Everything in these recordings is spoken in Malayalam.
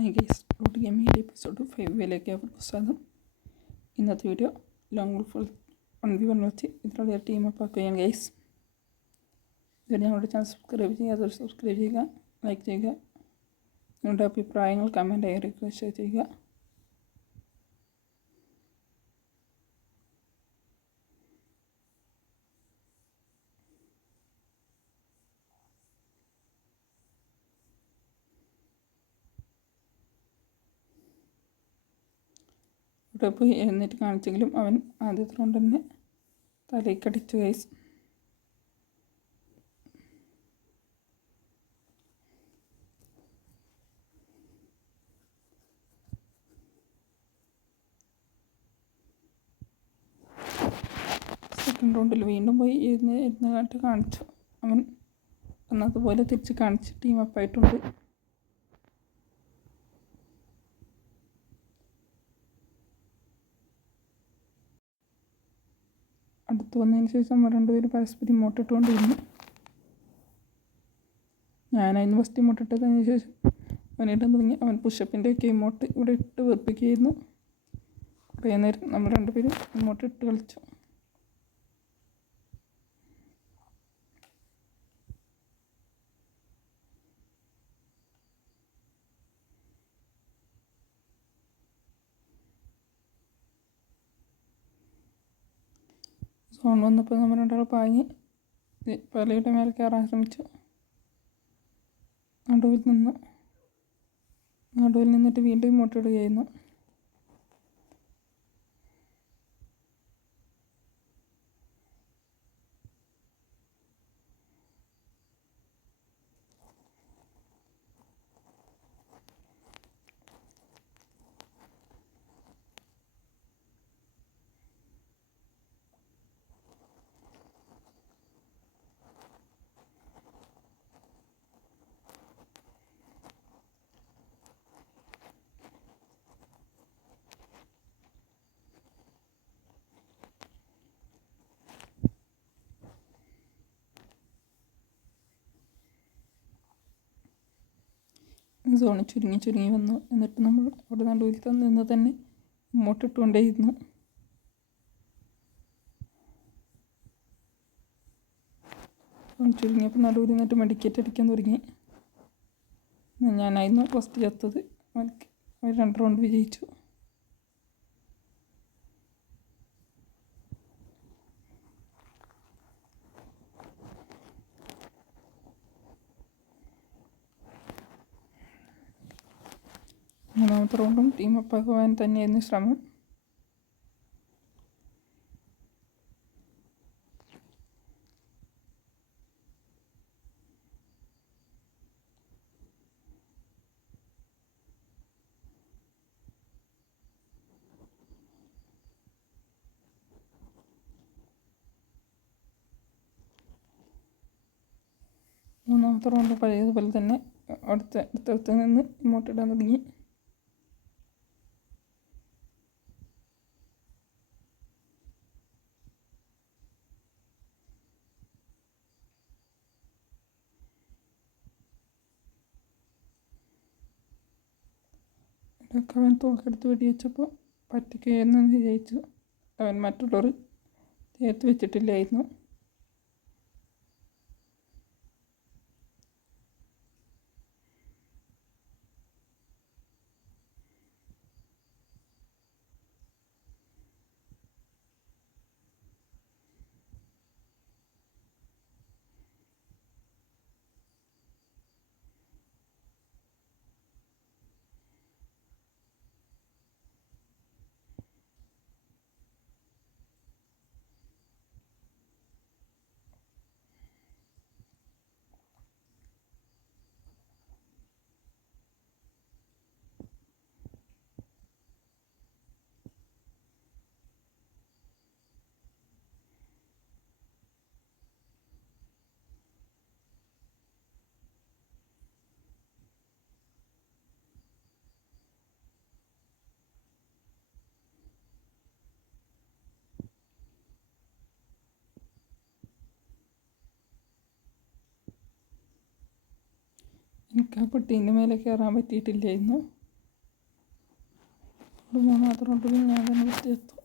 ഹായ് ഗൈസ്, റൂട്ട് ഗെയിമിൻ്റെ എപ്പിസോഡ് 5 അവർക്ക് സ്വാഗതം. ഇന്നത്തെ വീഡിയോ ലോങ് വുൾഫ് 1v1 വെച്ച് ഇതിലുള്ള ടീം അപ്പ് ആക്കുകയാണ് ഗൈസ്. ഇതുവരെ ഞങ്ങളുടെ ചാനൽ സബ്സ്ക്രൈബ് ചെയ്യുക, അതൊരു സബ്സ്ക്രൈബ് ചെയ്യുക, ലൈക്ക് ചെയ്യുക, നിങ്ങളുടെ അഭിപ്രായങ്ങൾ കമൻറ്റായി റിക്വസ്റ്റ് ചെയ്യുക. ഇവിടെ പോയി എഴുന്നേറ്റ് കാണിച്ചെങ്കിലും അവൻ ആദ്യത്തെ റൗണ്ട് തന്നെ തലയ്ക്കടിച്ചു ഗൈസ്. സെക്കൻഡ് റൗണ്ടിൽ വീണ്ടും പോയി എഴുന്നേറ്റ് കാണിച്ചു. അവൻ എന്നതുപോലെ തിരിച്ച് കാണിച്ച് ടീം അപ്പായിട്ടുണ്ട്. അടുത്ത് വന്നതിന് ശേഷം അവർ രണ്ടുപേരും പരസ്പരം ഇമോട്ടിട്ടുകൊണ്ടിരുന്നു. ഞാനായിരുന്നു ഫസ്റ്റ് ഇമോട്ടിട്ടതിന് ശേഷം അവനിടാൻ തുടങ്ങി. അവൻ പുഷപ്പിൻ്റെ ഒക്കെ ഇമോട്ട് ഇവിടെ ഇട്ട് വെറുപ്പിക്കുകയായിരുന്നു. കുറേ നേരം നമ്മൾ രണ്ടുപേരും ഇമോട്ടിട്ട് കളിച്ചു. സോൺ വന്നപ്പോൾ നമ്മൾ രണ്ടാൾ പാഞ്ഞ് പലയുടെ മേലെ കയറാൻ ശ്രമിച്ചു. നടുവിൽ നിന്നിട്ട് വീണ്ടും ഇമോട്ടിടുകയായിരുന്നു. സോണ് ചുരുങ്ങി വന്നു. എന്നിട്ട് നമ്മൾ അവിടെ നടുവിൽ നിന്ന് തന്നെ ഇമോട്ടിട്ടുകൊണ്ടേയിരുന്നു. സോൺ ചുരുങ്ങിയപ്പോൾ നടുവിൽ നിന്നിട്ട് മെഡിക്കേറ്റ് അടിക്കാൻ തുടങ്ങി. ഞാനായിരുന്നു ഫസ്റ്റ് ചത്തത്. അവർ 2 റൗണ്ട് വിജയിച്ചു. മൂന്നാമത്തെ റൗണ്ടും ടീം അപ്പാക്കുവാൻ തന്നെയായിരുന്നു ശ്രമം. മൂന്നാമത്തെ റൗണ്ട് പഴയതുപോലെ തന്നെ അടുത്തടുത്ത് നിന്ന് ഇമോട്ടിടാൻ തുടങ്ങി. ഇടയ്ക്ക് അവൻ തോക്കെടുത്ത് വെടിവെച്ചപ്പോൾ പറ്റിക്കുകയെന്ന് വിജയിച്ചു. അവൻ മറ്റുള്ളവർ ചേർത്ത് വെച്ചിട്ടില്ലായിരുന്നു. എനിക്ക് ആ പെട്ടീൻ്റെ മേലെ കയറാൻ പറ്റിയിട്ടില്ലായിരുന്നു. മൂന്നാമത്തെ റൗണ്ടിൽ ഞാൻ തന്നെ വൃത്തിയെത്തും.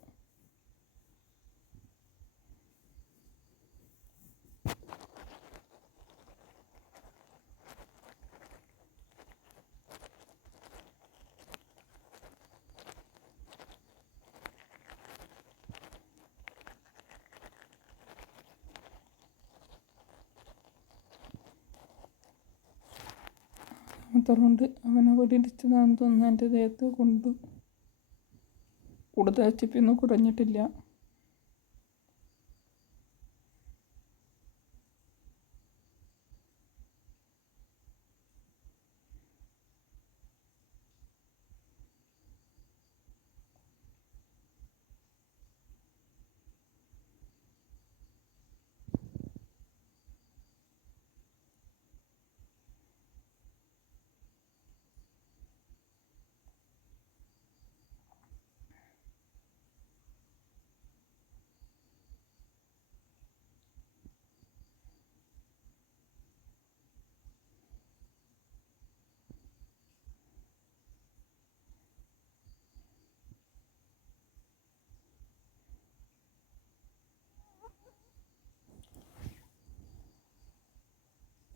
റൗണ്ട് അവനെ വെടിയിടിച്ചതാണെന്ന് തോന്നുന്നു. എൻ്റെ ദേഹത്ത് കൊണ്ട് കൂടുതൽ ചിപ്പിയൊന്നും കുടഞ്ഞിട്ടില്ല.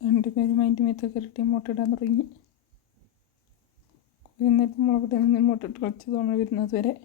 രണ്ടുപേരും അതിൻ്റെ മേത്ത് കയറിയിട്ട് മുട്ടയിടാൻ തുടങ്ങി. കുറേ നേരം നമ്മളവിടെ നിന്ന് മുട്ടയിട്ട് കളിച്ച് തോന്നി വരുന്നത് വരെ.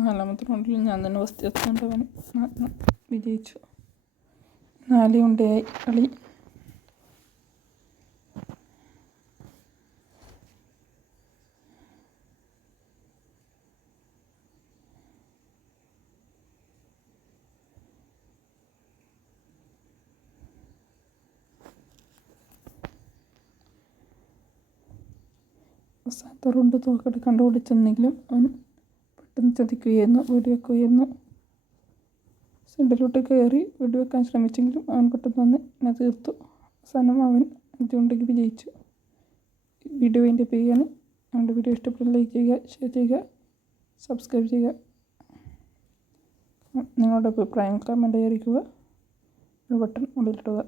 നാലാമത്തെ റൗണ്ടിൽ ഞാൻ തന്നെ ഫസ്റ്റ് എത്തുന്നുണ്ടവൻ വിജയിച്ചു. 4 ഉണ്ടയായി കളി. അവസാനത്തെ റൗണ്ട് തോക്കട് കണ്ടുപിടിച്ചെന്നെങ്കിലും അവൻ പെട്ടെന്ന് ചതിക്കുകയായിരുന്നു, വെടിവെക്കുകയായിരുന്നു. സെൻറ്ററിലോട്ട് കയറി വെടിവെക്കാൻ ശ്രമിച്ചെങ്കിലും അവൻ പെട്ടെന്ന് വന്ന് എന്നെ തീർത്തു. അവസാനം അവൻ 5 ഉണ്ടെങ്കിൽ വിജയിച്ചു. വീഡിയോ എൻ്റെ പേയാണ്. ഞങ്ങളുടെ വീഡിയോ ഇഷ്ടപ്പെട്ട ലൈക്ക് ചെയ്യുക, ഷെയർ ചെയ്യുക, സബ്സ്ക്രൈബ് ചെയ്യുക. നിങ്ങളുടെ അഭിപ്രായം കമൻ്റായി അറിയിക്കുക. ബട്ടൺ ഉള്ളിലിടുക.